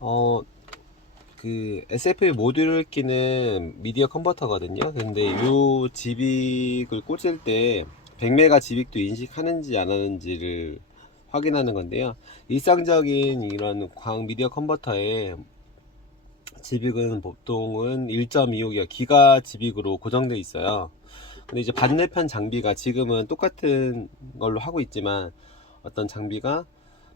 어, 그 SFP 모듈을 끼는 미디어 컨버터거든요. 근데 요 지빅을 꽂을 때 100메가 지빅도 인식하는지 안 하는지를 확인하는 건데요. 일상적인 이런 광 미디어 컨버터에 지빅은 보통은 1.25기가 기가 지빅으로 고정돼 있어요. 근데 이제 반대편 장비가 지금은 똑같은 걸로 하고 있지만 어떤 장비가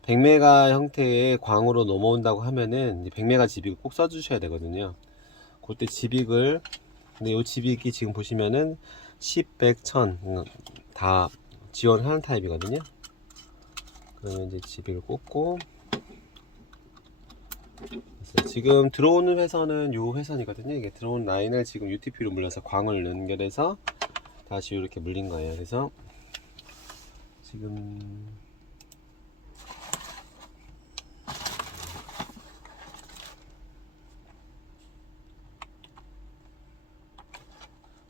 100메가 형태의 광으로 넘어온다고 하면은 100메가 지빅을 꼭 써주셔야 되거든요. 그때 지빅을 근데 이 지빅이 지금 보시면은 10, 100, 1000다 지원하는 타입이거든요. 그러면 이제 지빅을 꽂고 지금 들어오는 회선은 요 회선이거든요. 이게 들어온 라인을 지금 UTP로 물려서 광을 연결해서 다시 이렇게 물린 거예요. 그래서 지금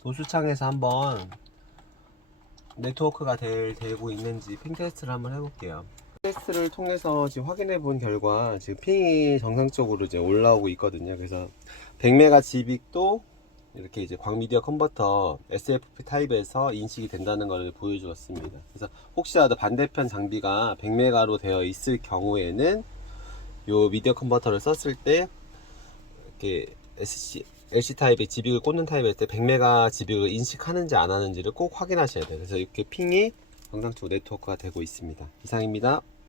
노수창에서 한번 네트워크가 될, 되고 있는지 핑 테스트를 한번 해볼게요. 테스트를 통해서 지금 확인해 본 결과 지금 핑이 정상적으로 이제 올라오고 있거든요. 그래서 100메가 지빅도 이렇게 이제 광미디어 컨버터 SFP 타입에서 인식이 된다는 것을 보여주었습니다. 그래서 혹시라도 반대편 장비가 100메가로 되어 있을 경우에는 요 미디어 컨버터를 썼을 때 이렇게 SC, LC 타입의 지빅을 꽂는 타입일 때 100메가 지빅을 인식하는지 안 하는지를 꼭 확인하셔야 돼요. 그래서 이렇게 핑이 정상적으로 네트워크가 되고 있습니다. 이상입니다.